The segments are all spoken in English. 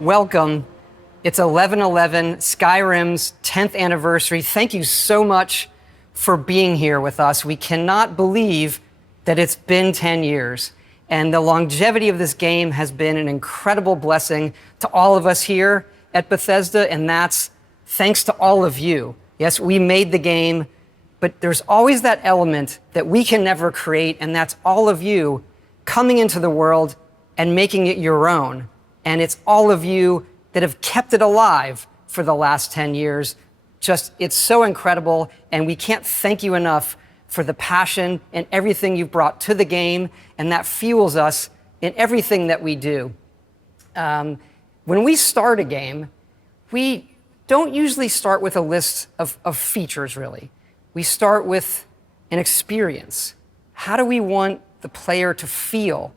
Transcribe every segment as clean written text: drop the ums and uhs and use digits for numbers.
welcome. It's 11/11, Skyrim's 10th anniversary. Thank you so much for being here with us. We cannot believe that it's been 10 years. And the longevity of this game has been an incredible blessing to all of us here at Bethesda, and that's thanks to all of you. Yes, we made the game, but there's always that element that we can never create, and that's all of you coming into the world and making it your own. And it's all of you that have kept it alive for the last 10 years. Just, it's so incredible, and we can't thank you enough for the passion and everything you've brought to the game, and that fuels us in everything that we do. When we start a game, we don't usually start with a list of features, really. We start with an experience. How do we want the player to feel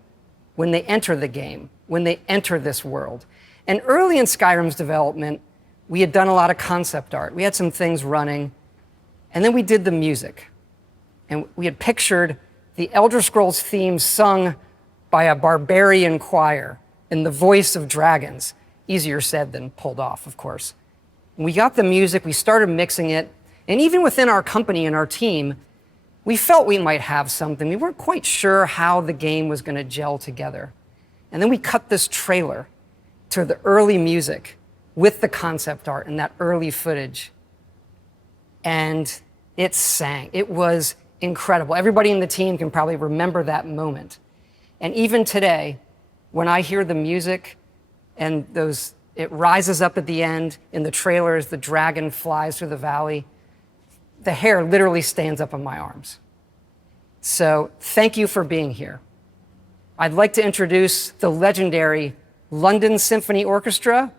when they enter the game, when they enter this world? And early in Skyrim's development, we had done a lot of concept art. We had some things running, and then we did the music. And we had pictured the Elder Scrolls theme sung by a barbarian choir in the voice of dragons. Easier said than pulled off, of course. We got the music, we started mixing it, and even within our company and our team, we felt we might have something. We weren't quite sure how the game was going to gel together. And then we cut this trailer to the early music with the concept art and that early footage. And it sang. It was incredible. Everybody in the team can probably remember that moment. And even today, when I hear the music and it rises up at the end in the trailer as the dragon flies through the valley, the hair literally stands up on my arms. So thank you for being here. I'd like to introduce the legendary London Symphony Orchestra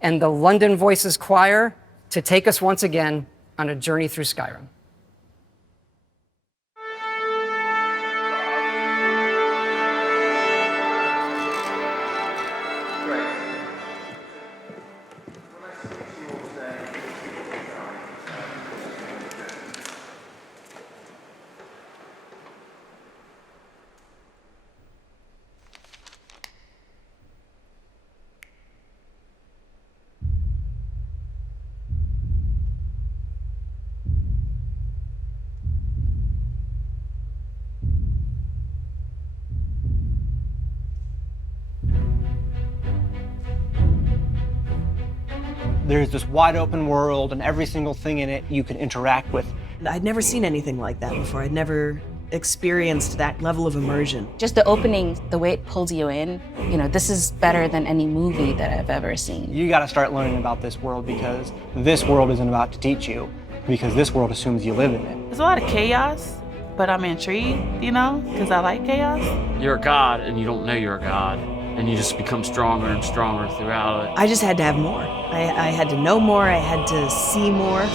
and the London Voices Choir to take us once again on a journey through Skyrim. There's this wide open world, and every single thing in it you can interact with. I'd never seen anything like that before. I'd never experienced that level of immersion. Just the opening, the way it pulls you in, this is better than any movie that I've ever seen. You gotta start learning about this world, because this world isn't about to teach you, because this world assumes you live in it. There's a lot of chaos, but I'm intrigued, because I like chaos. You're a god, and you don't know you're a god. And you just become stronger and stronger throughout it. I just had to have more. I had to know more, I had to see more.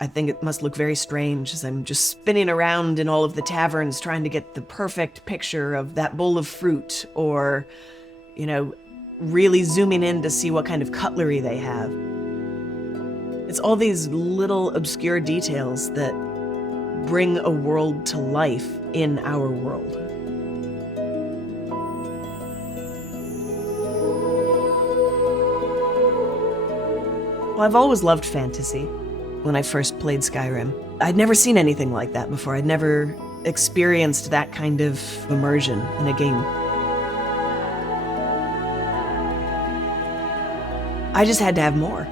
I think it must look very strange as I'm just spinning around in all of the taverns trying to get the perfect picture of that bowl of fruit or, really zooming in to see what kind of cutlery they have. It's all these little obscure details that bring a world to life in our world. Well, I've always loved fantasy. When I first played Skyrim, I'd never seen anything like that before. I'd never experienced that kind of immersion in a game. I just had to have more.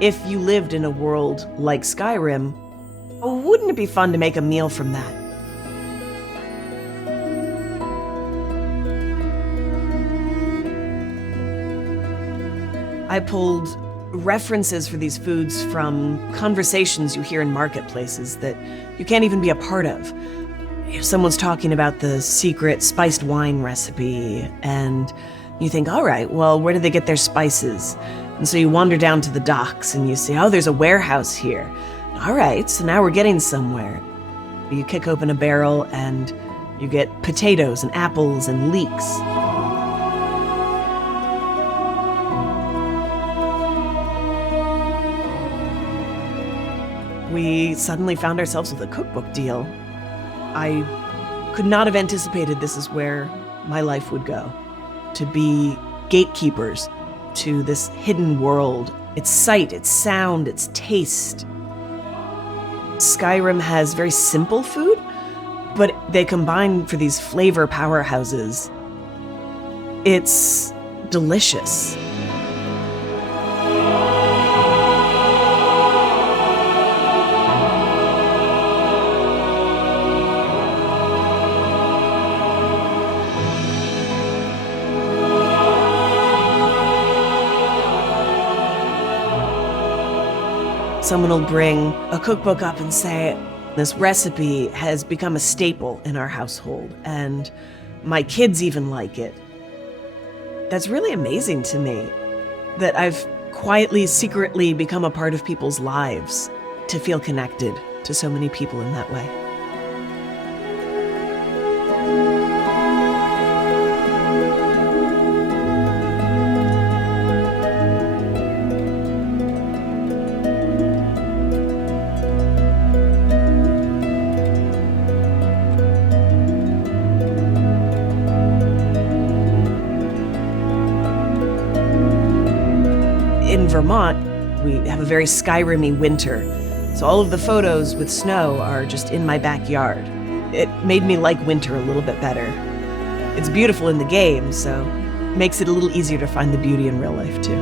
If you lived in a world like Skyrim, wouldn't it be fun to make a meal from that? I pulled references for these foods from conversations you hear in marketplaces that you can't even be a part of. If someone's talking about the secret spiced wine recipe, and you think, all right, well, where do they get their spices? And so you wander down to the docks and you say, oh, there's a warehouse here. All right, so now we're getting somewhere. You kick open a barrel and you get potatoes and apples and leeks. We suddenly found ourselves with a cookbook deal. I could not have anticipated this is where my life would go. To be gatekeepers to this hidden world, its sight, its sound, its taste. Skyrim has very simple food, but they combine for these flavor powerhouses. It's delicious. Someone will bring a cookbook up and say, this recipe has become a staple in our household, and my kids even like it. That's really amazing to me, that I've quietly, secretly become a part of people's lives, to feel connected to so many people in that way. In Vermont, we have a very Skyrim-y winter, so all of the photos with snow are just in my backyard. It made me like winter a little bit better. It's beautiful in the game, so it makes it a little easier to find the beauty in real life, too.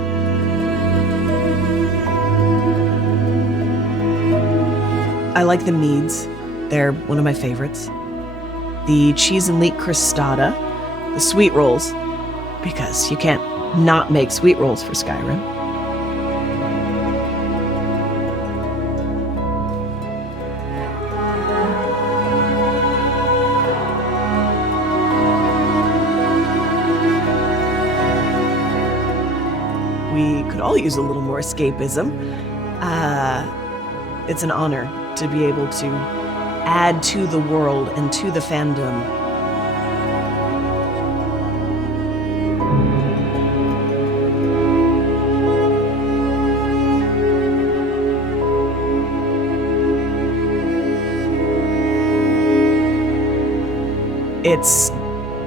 I like the meads. They're one of my favorites. The cheese and leek crostata, the sweet rolls, because you can't not make sweet rolls for Skyrim. We could all use a little more escapism. It's an honor to be able to add to the world and to the fandom. It's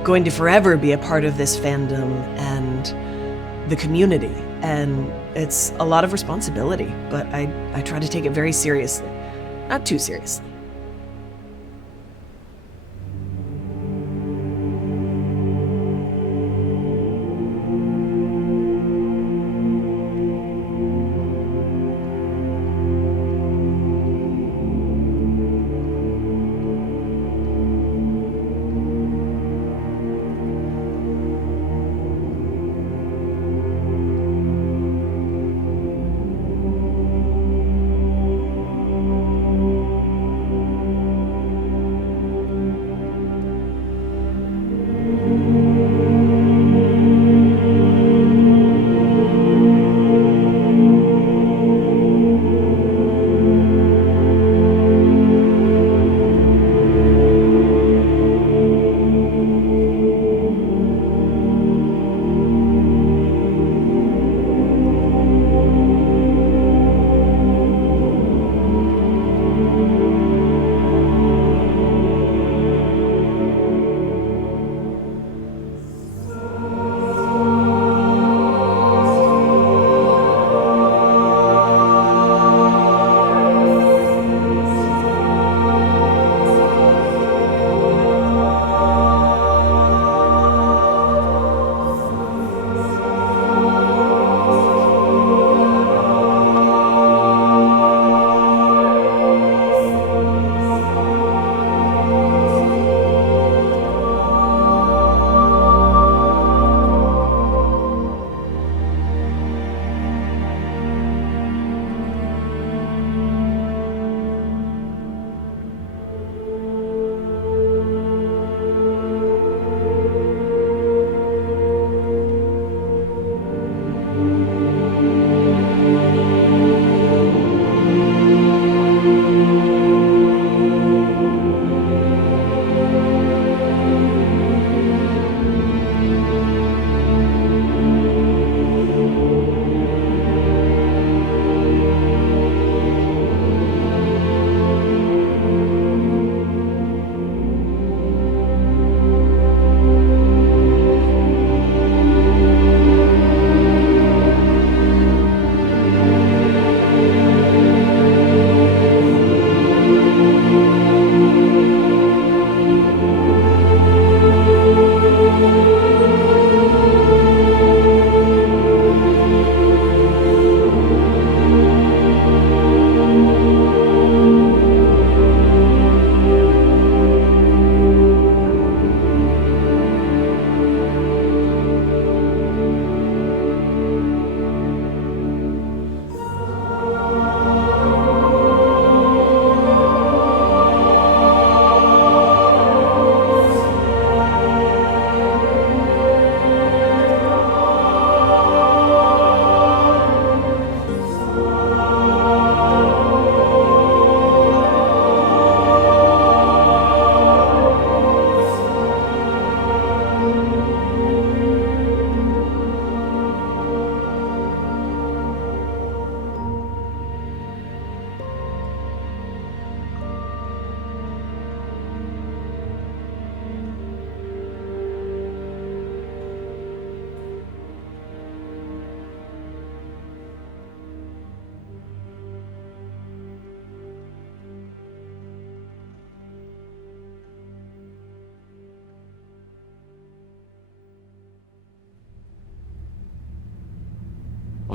going to forever be a part of this fandom and the community, and it's a lot of responsibility, but I try to take it very seriously. Not too seriously.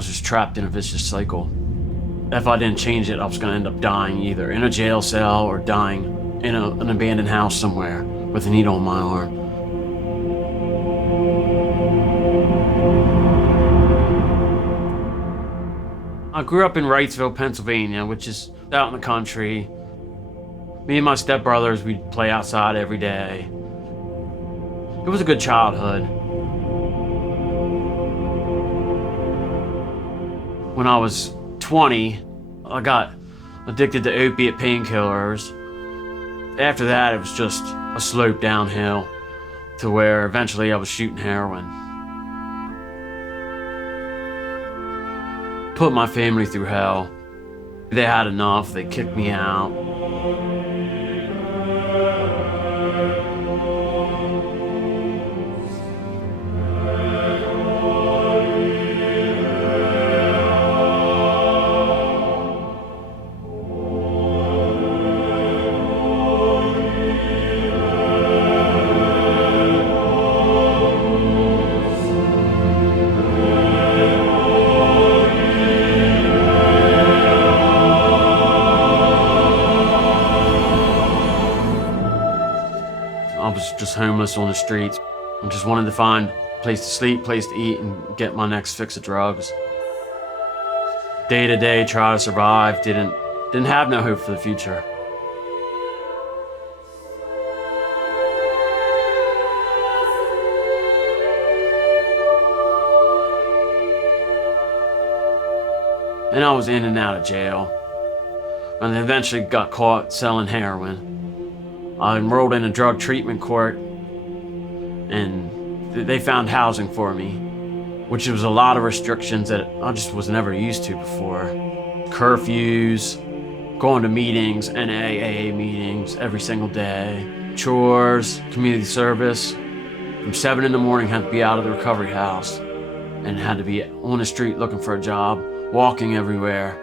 was just trapped in a vicious cycle. If I didn't change it, I was gonna end up dying either in a jail cell or dying in an abandoned house somewhere with a needle in my arm. I grew up in Wrightsville, Pennsylvania, which is out in the country. Me and my stepbrothers, we'd play outside every day. It was a good childhood. When I was 20, I got addicted to opiate painkillers. After that, it was just a slope downhill to where eventually I was shooting heroin. Put my family through hell. They had enough, they kicked me out. Just homeless on the streets. I just wanted to find a place to sleep, place to eat, and get my next fix of drugs. Day to day, try to survive, didn't have no hope for the future. And I was in and out of jail. And eventually got caught selling heroin. I enrolled in a drug treatment court, and they found housing for me, which was a lot of restrictions that I just was never used to before. Curfews, going to meetings, NAAA meetings every single day, chores, community service. From 7 in the morning, had to be out of the recovery house and had to be on the street looking for a job, walking everywhere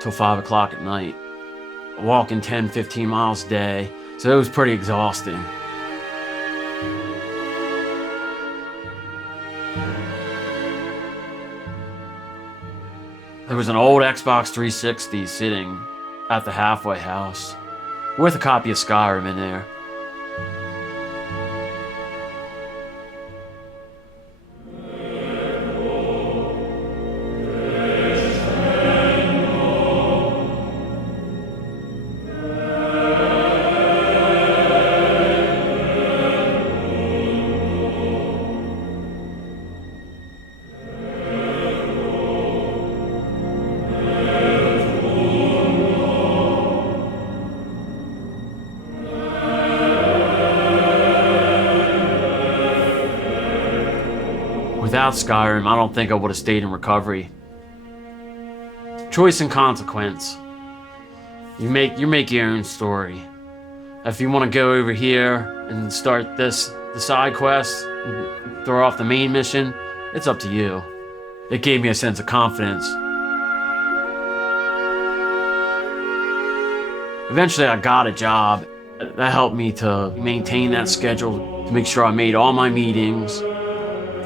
till 5 o'clock at night, walking 10, 15 miles a day. So it was pretty exhausting. There was an old Xbox 360 sitting at the halfway house with a copy of Skyrim in there. Without Skyrim, I don't think I would have stayed in recovery. Choice and consequence. You make your own story. If you want to go over here and start the side quest, and throw off the main mission, it's up to you. It gave me a sense of confidence. Eventually I got a job. That helped me to maintain that schedule, to make sure I made all my meetings.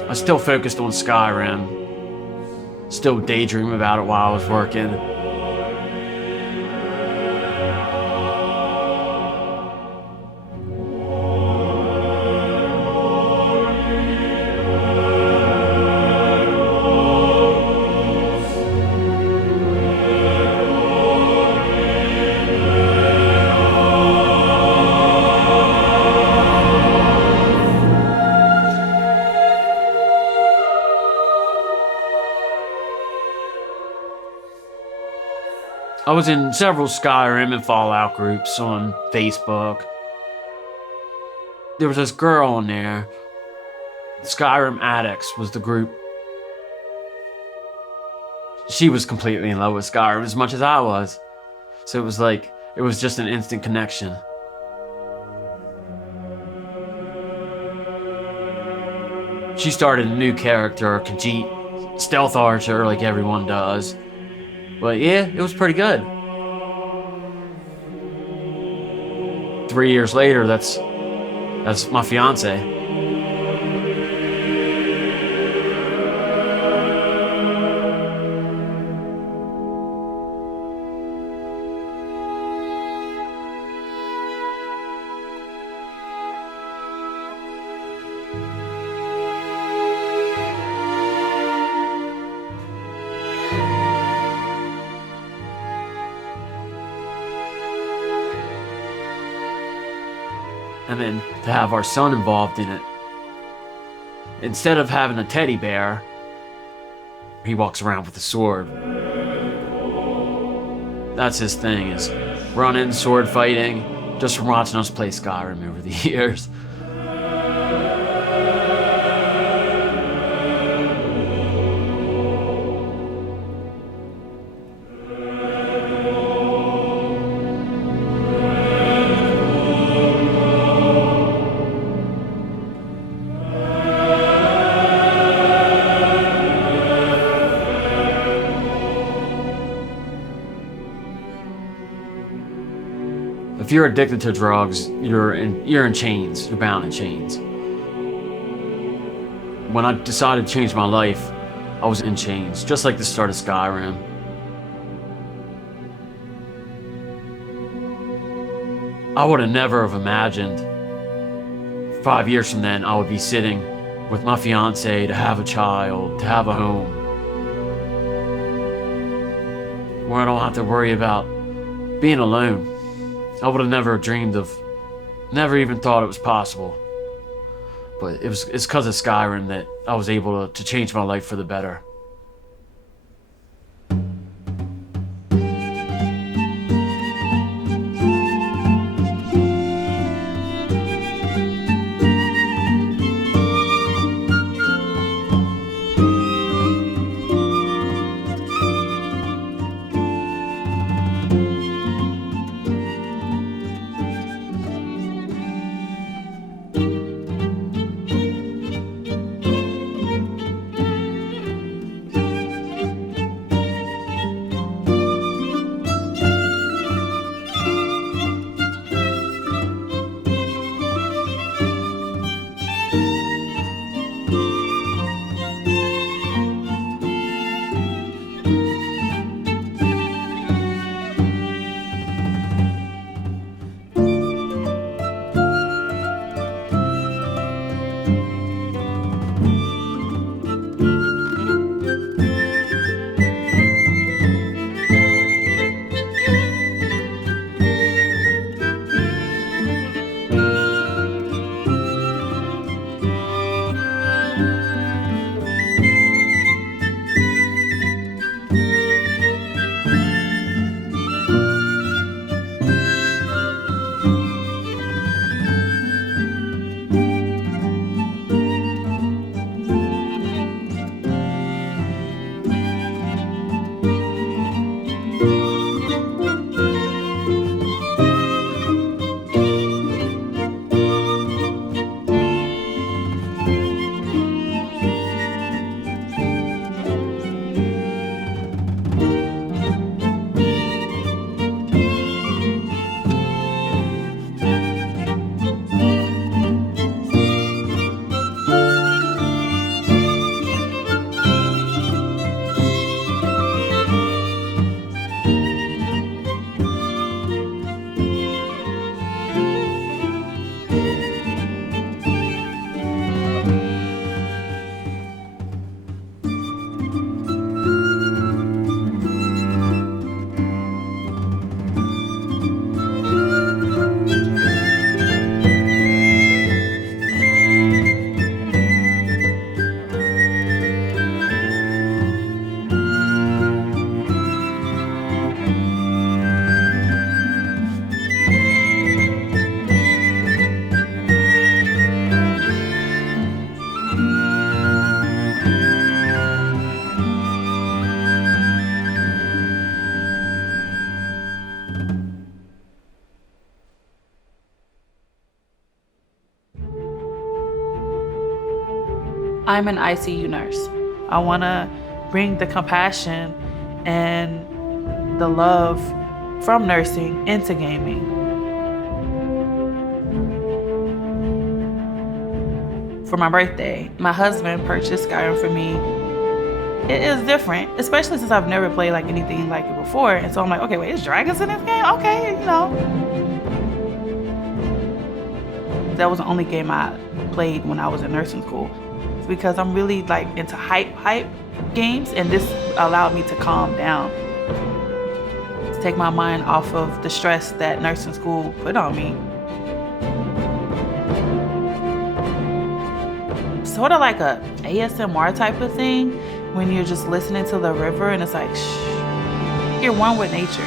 I still focused on Skyrim, still daydream about it while I was working. I was in several Skyrim and Fallout groups on Facebook. There was this girl in there. Skyrim Addicts was the group. She was completely in love with Skyrim as much as I was. So it was just an instant connection. She started a new character, Khajiit, stealth archer like everyone does. But yeah, it was pretty good. 3 years later, that's my fiance. And then to have our son involved in it. Instead of having a teddy bear, he walks around with a sword. That's his thing, is running, sword fighting, just from watching us play Skyrim over the years. If you're addicted to drugs, you're in chains. You're bound in chains. When I decided to change my life, I was in chains, just like the start of Skyrim. I would have never have imagined 5 years from then I would be sitting with my fiance to have a child, to have a home, where I don't have to worry about being alone. I would have never dreamed of, never even thought it was possible. But it's because of Skyrim that I was able to change my life for the better. I'm an ICU nurse. I want to bring the compassion and the love from nursing into gaming. For my birthday, my husband purchased Skyrim for me. It is different, especially since I've never played like anything like it before. And so I'm like, okay, wait, there's dragons in this game? Okay, you know. That was the only game I played when I was in nursing school. It's because I'm really like into hype games, and this allowed me to calm down. To take my mind off of the stress that nursing school put on me. sort of like a ASMR type of thing when you're just listening to the river and it's like, shh, you're one with nature.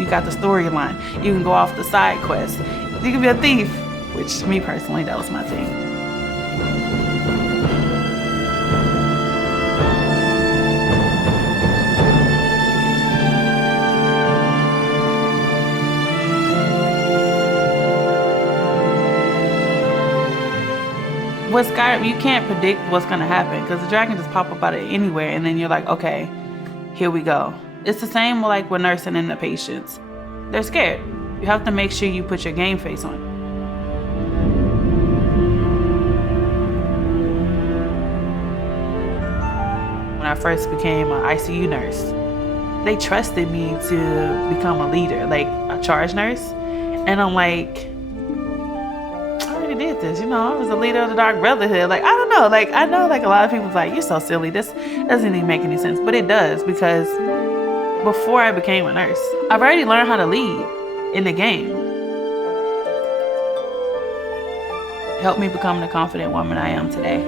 You got the storyline. You can go off the side quest. You can be a thief, which me personally, that was my thing. With Skyrim, you can't predict what's gonna happen because the dragon just pop up out of anywhere and then you're like, okay, here we go. It's the same like with nursing and the patients. They're scared. You have to make sure you put your game face on. When I first became an ICU nurse, they trusted me to become a leader, like a charge nurse. And I'm like, did this, I was the leader of the Dark Brotherhood. Like, I don't know, like, I know like a lot of people's like, you're so silly, this doesn't even make any sense, but it does, because before I became a nurse, I've already learned how to lead in the game. It helped me become the confident woman I am today.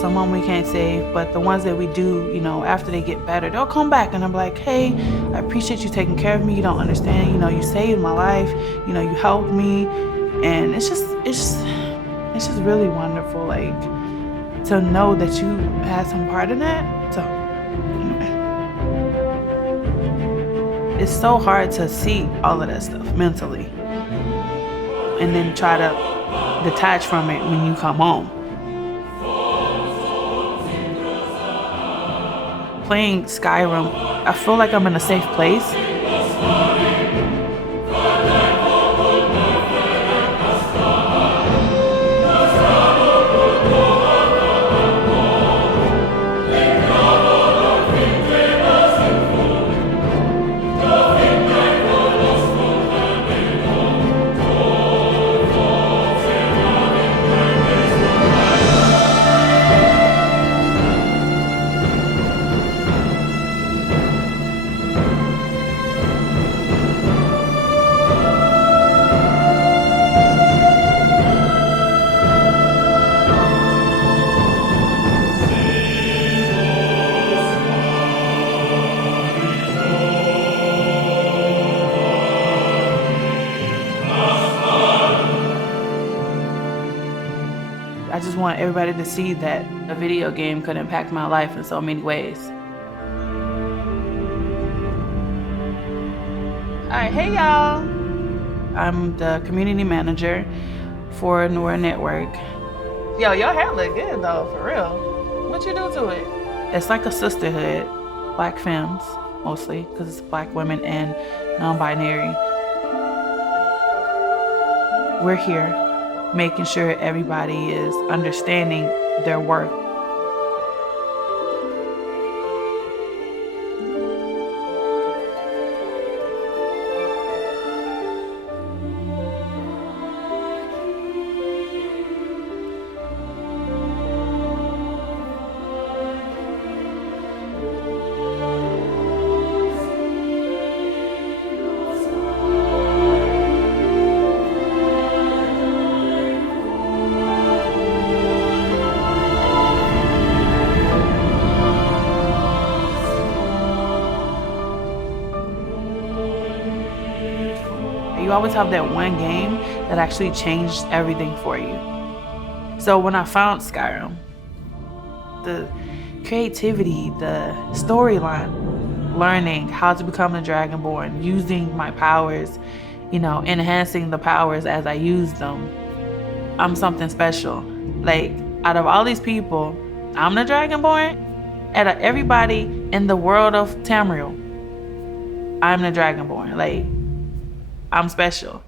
Some we can't save, but the ones that we do, after they get better, they'll come back and I'm like, hey, I appreciate you taking care of me. You don't understand, you saved my life, you helped me. And it's just really wonderful, like, to know that you had some part in that. So, anyway. It's so hard to see all of that stuff mentally and then try to detach from it when you come home. Playing Skyrim, I feel like I'm in a safe place. I just want everybody to see that a video game could impact my life in so many ways. All right, hey y'all. I'm the community manager for Nora Network. Yo, your hair look good though, for real. What you do to it? It's like a sisterhood, Black femmes mostly, because it's Black women and non-binary. We're here making sure everybody is understanding their worth. You always have that one game that actually changed everything for you. So when I found Skyrim, the creativity, the storyline, learning how to become the Dragonborn, using my powers, enhancing the powers as I use them, I'm something special. Like, out of all these people, I'm the Dragonborn. Out of everybody in the world of Tamriel, I'm the Dragonborn. Like, I'm special.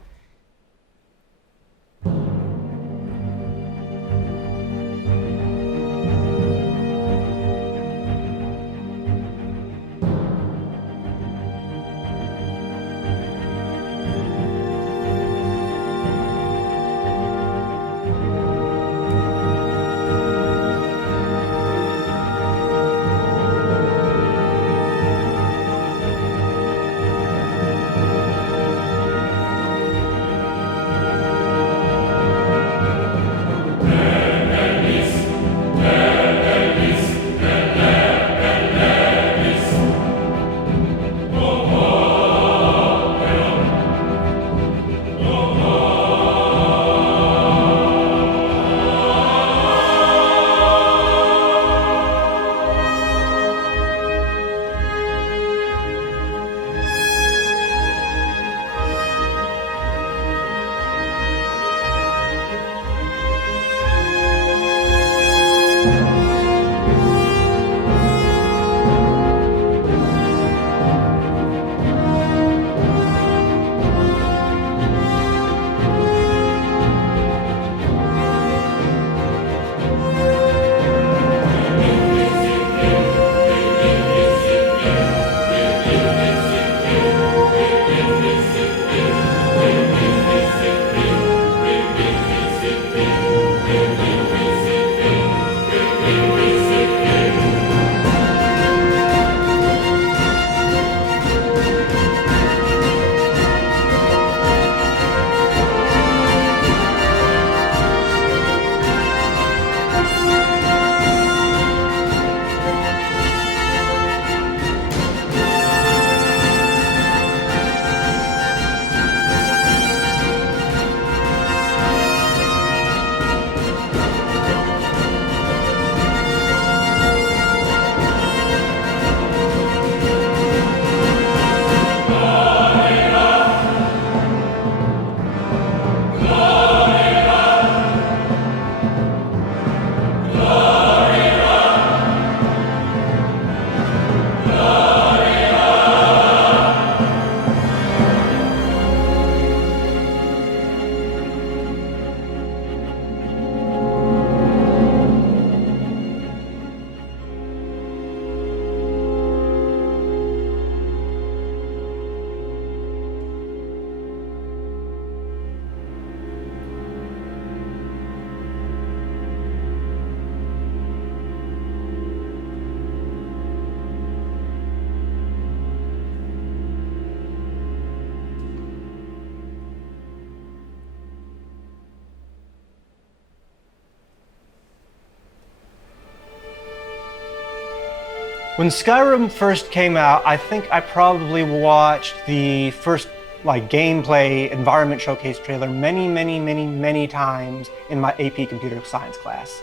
When Skyrim first came out, I think I probably watched the first gameplay environment showcase trailer many times in my AP computer science class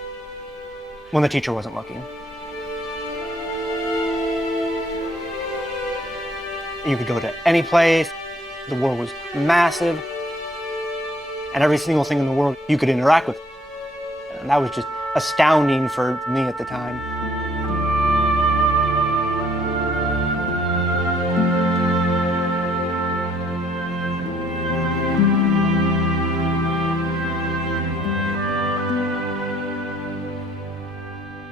when the teacher wasn't looking. You could go to any place, the world was massive, and every single thing in the world you could interact with. And that was just astounding for me at the time.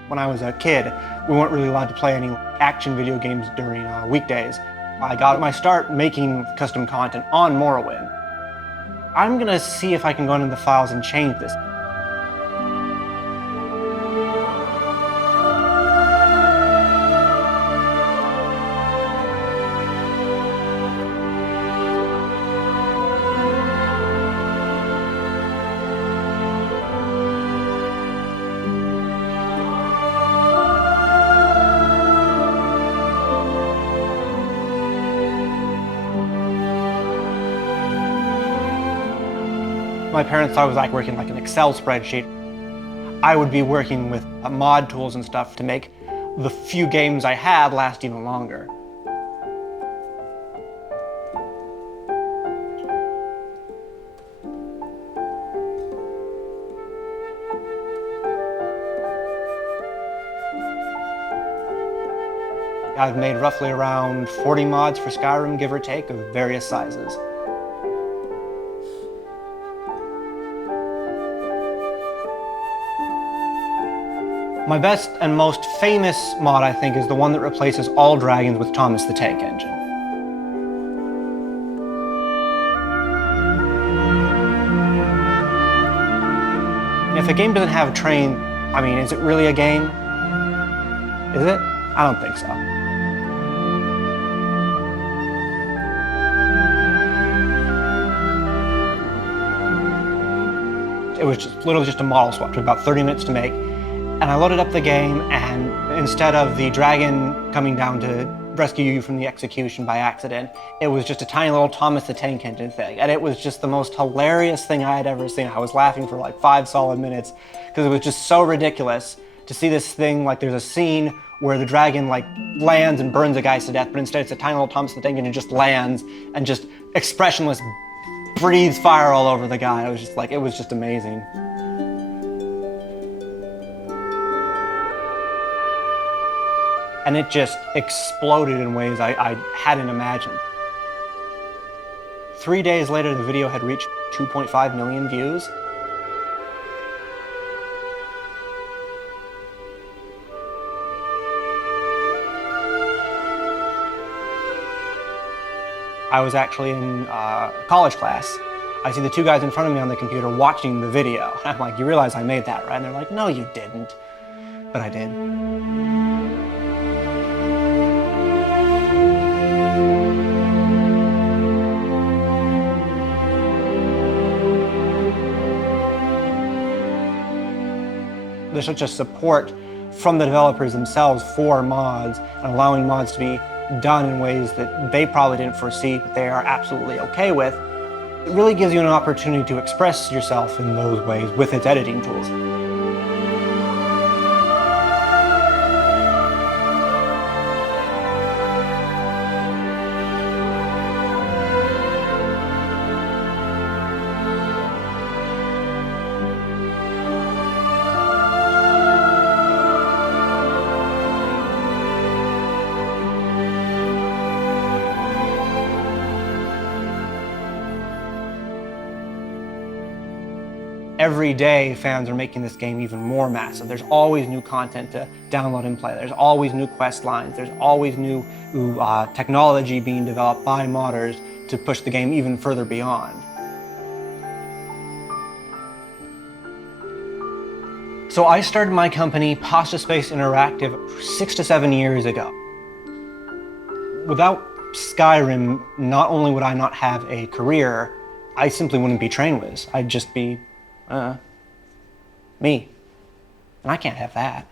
When I was a kid, we weren't really allowed to play any action video games during weekdays. I got my start making custom content on Morrowind. I'm gonna see if I can go into the files and change this. My parents thought it was like working like an Excel spreadsheet. I would be working with mod tools and stuff to make the few games I had last even longer. I've made roughly around 40 mods for Skyrim, give or take, of various sizes. My best and most famous mod, I think, is the one that replaces all dragons with Thomas the Tank Engine. If a game doesn't have a train, I mean, is it really a game? Is it? I don't think so. It was literally just a model swap. It took about 30 minutes to make. And I loaded up the game, and instead of the dragon coming down to rescue you from the execution by accident, it was just a tiny little Thomas the Tank Engine thing. And it was just the most hilarious thing I had ever seen. I was laughing for like 5 solid minutes because it was just so ridiculous to see this thing. Like, there's a scene where the dragon lands and burns a guy to death, but instead it's a tiny little Thomas the Tank Engine just lands and just expressionless breathes fire all over the guy. It was just amazing. And it just exploded in ways I hadn't imagined. 3 days later, the video had reached 2.5 million views. I was actually in college class. I see the 2 guys in front of me on the computer watching the video. I'm like, you realize I made that, right? And they're like, no, you didn't. But I did. There's such a support from the developers themselves for mods and allowing mods to be done in ways that they probably didn't foresee, but they are absolutely okay with. It really gives you an opportunity to express yourself in those ways with its editing tools. Every day, fans are making this game even more massive. There's always new content to download and play. There's always new quest lines. There's always new technology being developed by modders to push the game even further beyond. So I started my company, Pasta Space Interactive, 6 to 7 years ago. Without Skyrim, not only would I not have a career, I simply wouldn't be Trainwiz. I'd just be me. And I can't have that.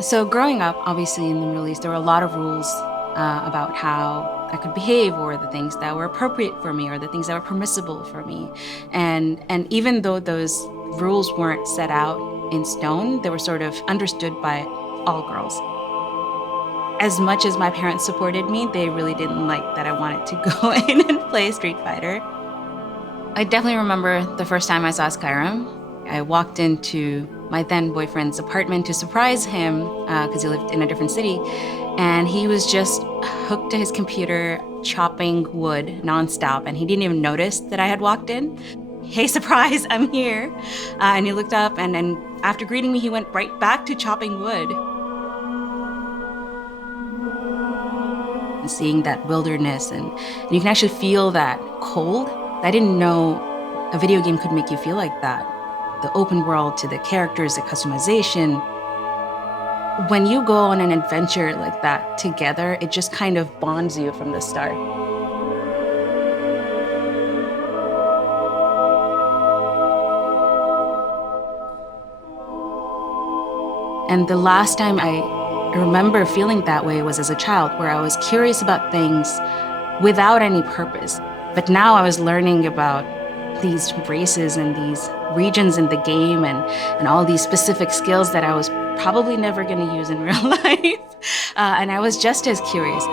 So growing up, obviously in the Middle East, there were a lot of rules about how I could behave, or the things that were appropriate for me, or the things that were permissible for me. And even though those rules weren't set out in stone, they were sort of understood by all girls. As much as my parents supported me, they really didn't like that I wanted to go in and play Street Fighter. I definitely remember the first time I saw Skyrim. I walked into my then boyfriend's apartment to surprise him because he lived in a different city. And he was just hooked to his computer, chopping wood nonstop. And he didn't even notice that I had walked in. Hey, surprise, I'm here. And he looked up, and then after greeting me, he went right back to chopping wood. And seeing that wilderness, and you can actually feel that cold. I didn't know a video game could make you feel like that. The open world, to the characters, the customization. When you go on an adventure like that together, it just kind of bonds you from the start. And the last time I remember feeling that way was as a child, where I was curious about things without any purpose. But now I was learning about these races and these regions in the game, and all these specific skills that I was probably never going to use in real life. And I was just as curious.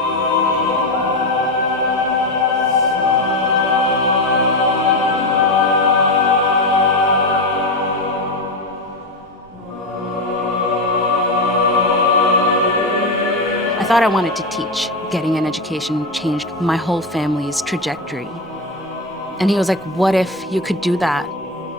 I thought I wanted to teach. Getting an education changed my whole family's trajectory. And he was like, what if you could do that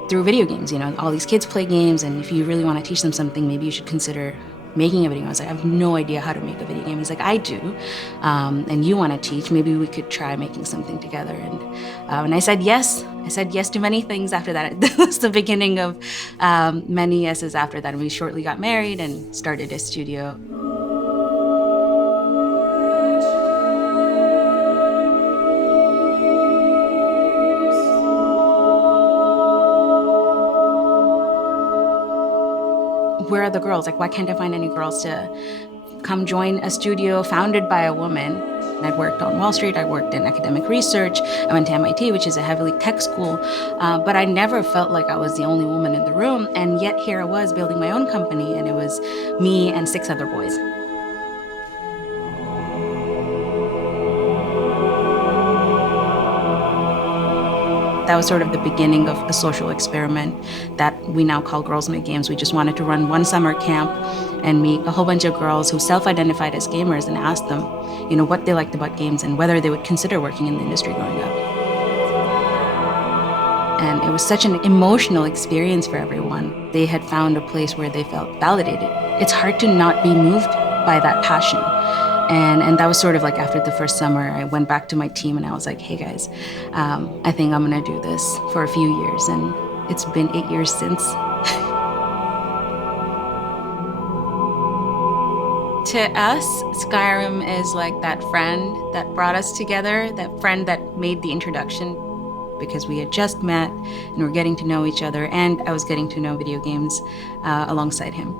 through video games? You know, all these kids play games, and if you really want to teach them something, maybe you should consider making a video game. I was like, I have no idea how to make a video game. He's like, I do. And you want to teach, maybe we could try making something together. And I said yes. I said yes to many things after that. That was the beginning of many yeses after that. And we shortly got married and started a studio. Where are the girls? Like, why can't I find any girls to come join a studio founded by a woman? And I'd worked on Wall Street, I worked in academic research, I went to MIT, which is a heavily tech school, but I never felt like I was the only woman in the room, and yet here I was building my own company, and it was me and 6 other boys. That was sort of the beginning of a social experiment that we now call Girls Make Games. We just wanted to run one summer camp and meet a whole bunch of girls who self-identified as gamers and ask them, you know, what they liked about games and whether they would consider working in the industry growing up. And it was such an emotional experience for everyone. They had found a place where they felt validated. It's hard to not be moved by that passion. And that was sort of like after the first summer, I went back to my team and I was like, hey guys, I think I'm gonna do this for a few years. And it's been 8 years since. To us, Skyrim is like that friend that brought us together, that friend that made the introduction, because we had just met and we're getting to know each other, and I was getting to know video games alongside him.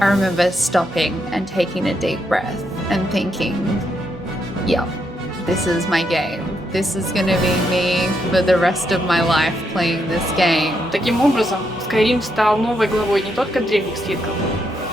I remember stopping and taking a deep breath and thinking, yeah, this is my game. This is gonna be me for the rest of my life playing this game. Таким образом, Skyrim стал новой главой не только древних свитков,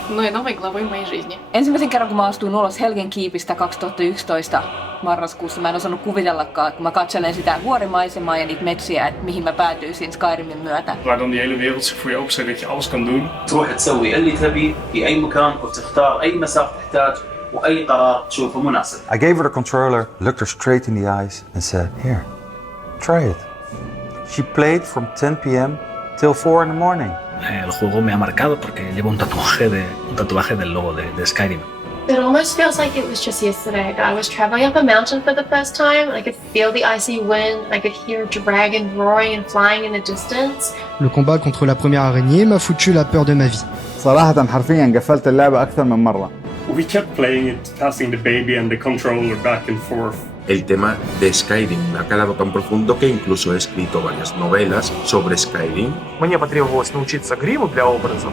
но и новой главой моей жизни. Ensimmäisen kerran, kun mä astuin ulos Helgen kiipistä 2011 marraskuussa, mä en osannut kuvitellakaan, kun mä katselen sitä vuorimaisemaa ja niitä metsiä, että mihin mä päätyisin Skyrimin myötä. Waar dan die hele wereld zich voor je openzet dat je alles kan doen. تروح تسوي اللي تبي في أي مكان وتختار أي مسافة تحتاج وأي قرار تشوفه مناسب. I gave her the controller, looked her straight in the eyes and said, "Here, try it." She played from 10 p.m. till 4 in the morning. El juego me ha marcado porque llevo un tatuaje del logo de Skyrim. It almost feels like it was just yesterday that I was traveling up a mountain for the first time. I could feel the icy wind. I could hear a dragon roaring and flying in the distance. Le combat contre la première araignée m'a foutu la peur de ma vie. صراحة حرفيا قفلت اللعبة أكثر من مرة. We kept playing it, passing the baby and the controller back and forth. El tema de Skyrim me ha calado tan profundo que incluso he escrito varias novelas sobre Skyrim. Мне потребовалось научиться гриму для образов,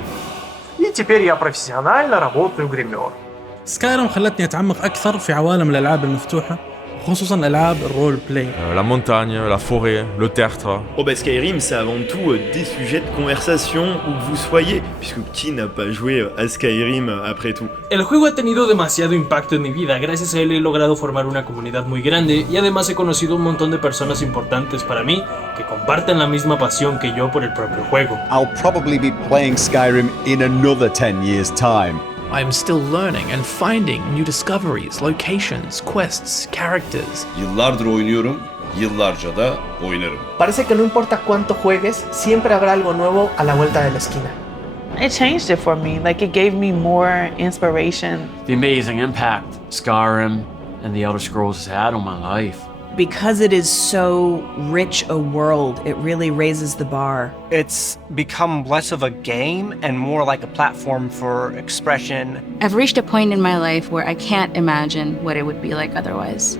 и теперь я профессионально работаю гример. سكايرم خلتني أتعمق أكثر في عوالم الألعاب المفتوحة خصوصا ألعاب الرول بلاي. La montagne, la forêt, le tertre. Oh bah Skyrim, c'est avant tout des sujets de conversation où que vous soyez, puisque qui n'a pas joué à Skyrim après tout. El juego ha tenido demasiado impacto en mi vida, gracias a él he logrado formar una comunidad muy grande y además he conocido un montón de personas importantes para mí que comparten la misma pasión que yo por el propio juego. I'll probably be playing Skyrim in another 10 years' time. I am still learning and finding new discoveries, locations, quests, characters. Yıllardır oynuyorum, yıllarca da oynarım. Parece que no importa cuánto juegues, siempre habrá algo nuevo a la vuelta de la esquina. It changed it for me. Like, it gave me more inspiration. The amazing impact Skyrim and the Elder Scrolls has had on my life. Because it is so rich a world, it really raises the bar. It's become less of a game and more like a platform for expression. I've reached a point in my life where I can't imagine what it would be like otherwise.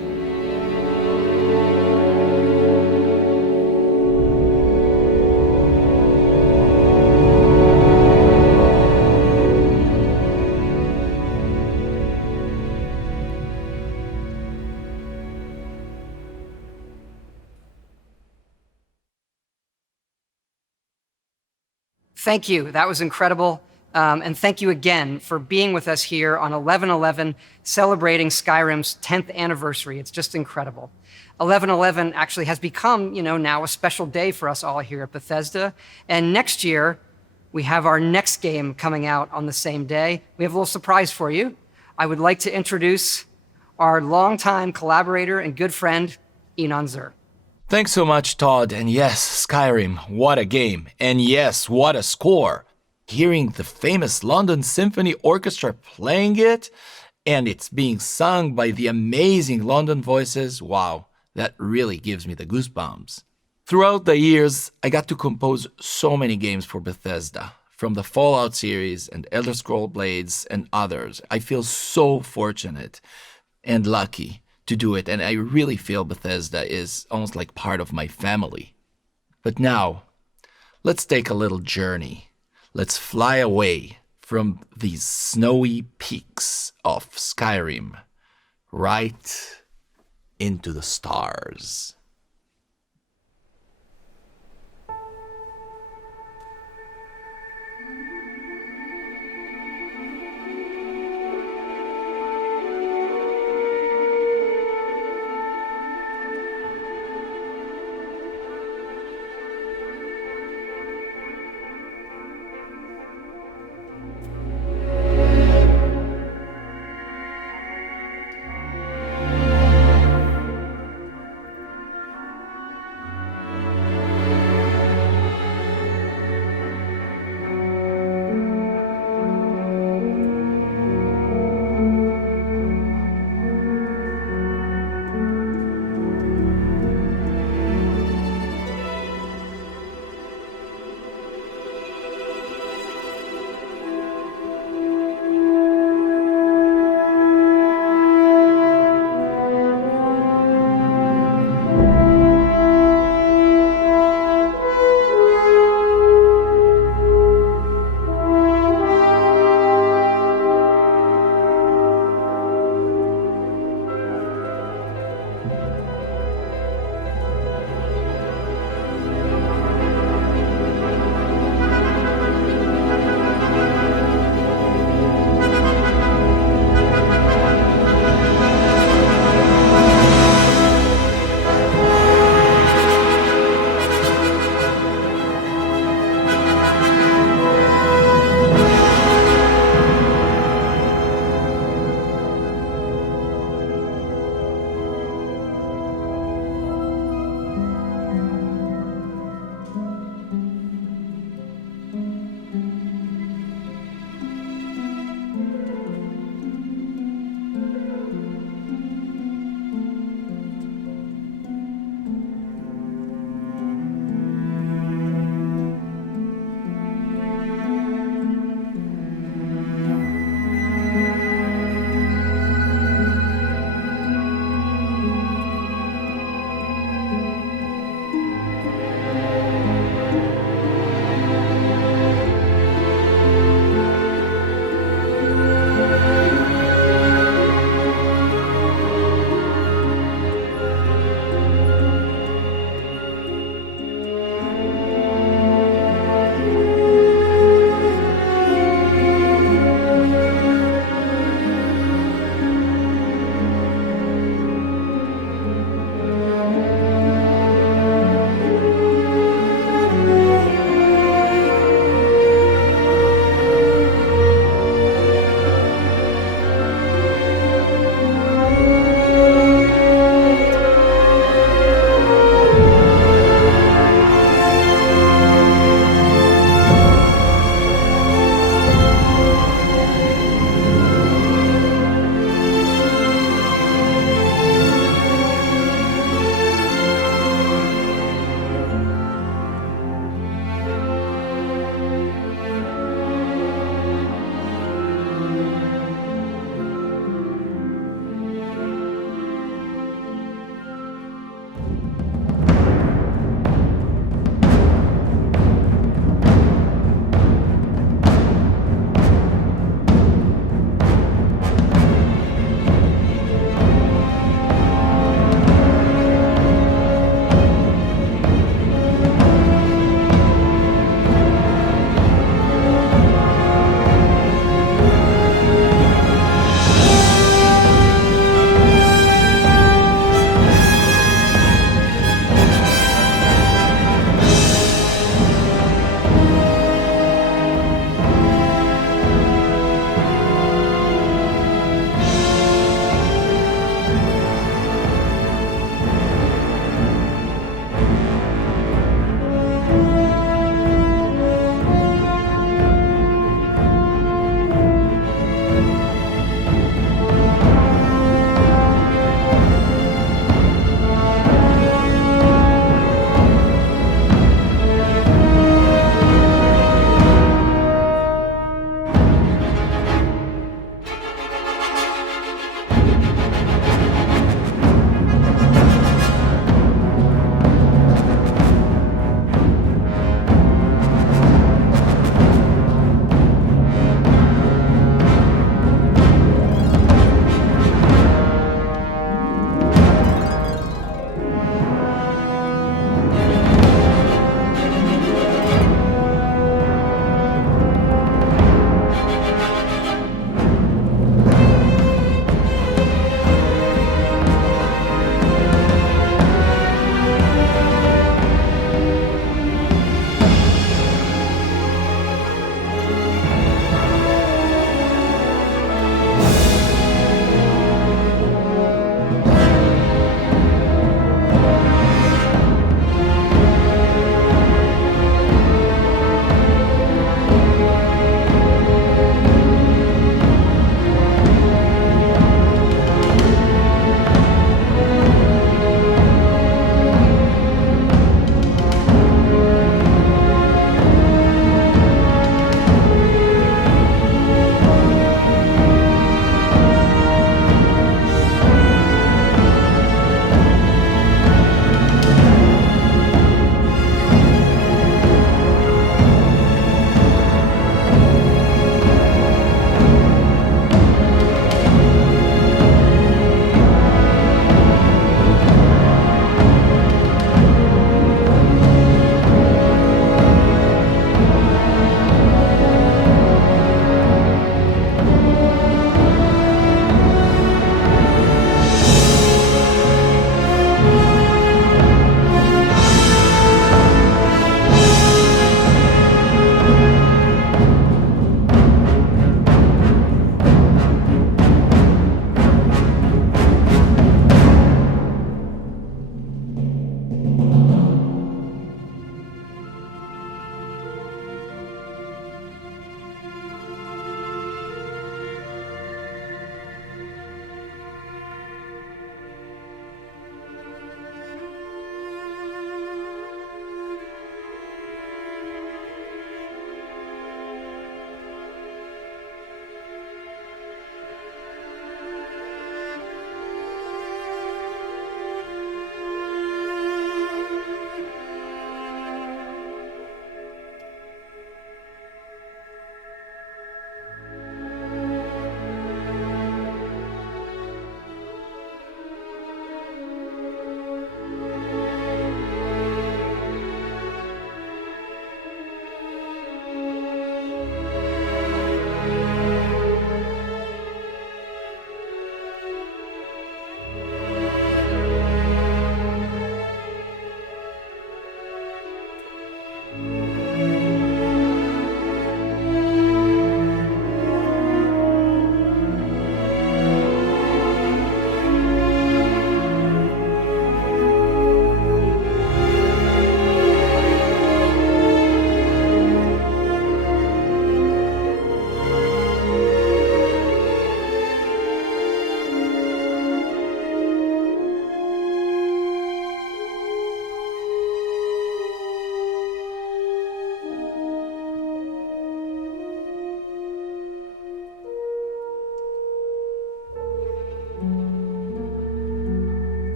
Thank you. That was incredible. And thank you again for being with us here on 11/11, celebrating Skyrim's 10th anniversary. It's just incredible. 11/11 actually has become, now a special day for us all here at Bethesda. And next year, we have our next game coming out on the same day. We have a little surprise for you. I would like to introduce our longtime collaborator and good friend, Enon Zur. Thanks so much, Todd. And yes, Skyrim, what a game. And yes, what a score. Hearing the famous London Symphony Orchestra playing it, and it's being sung by the amazing London voices, wow, that really gives me the goosebumps. Throughout the years, I got to compose so many games for Bethesda, from the Fallout series and Elder Scrolls Blades and others. I feel so fortunate and lucky to do it, and I really feel Bethesda is almost like part of my family. But now, let's take a little journey. Let's fly away from these snowy peaks of Skyrim right into the stars.